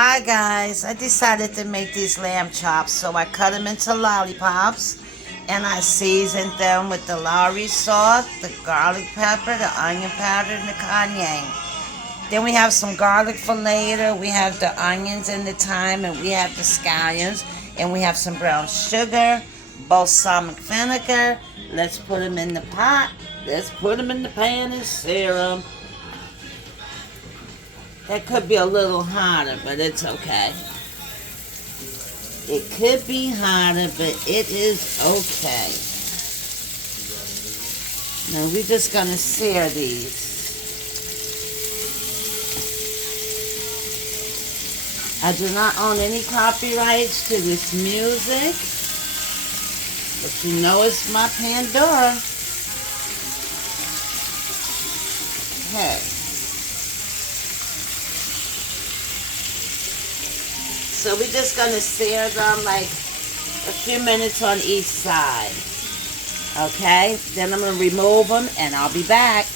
Hi guys, I decided to make these lamb chops, so I cut them into lollipops and I seasoned them with the Lowry sauce, the garlic pepper, the onion powder, and the cayenne. Then we have some garlic for later. We have the onions and the thyme, and we have the scallions, and we have some brown sugar, balsamic vinegar. Let's put them in the pot. Let's put them in the pan and sear them. That could be a little hotter, but it's okay. It could be hotter, but it is okay. Now we're just gonna sear these. I do not own any copyrights to this music, but you know it's my Pandora. Okay. So we're just gonna sear them like a few minutes on each side. Okay? Then I'm gonna remove them and I'll be back.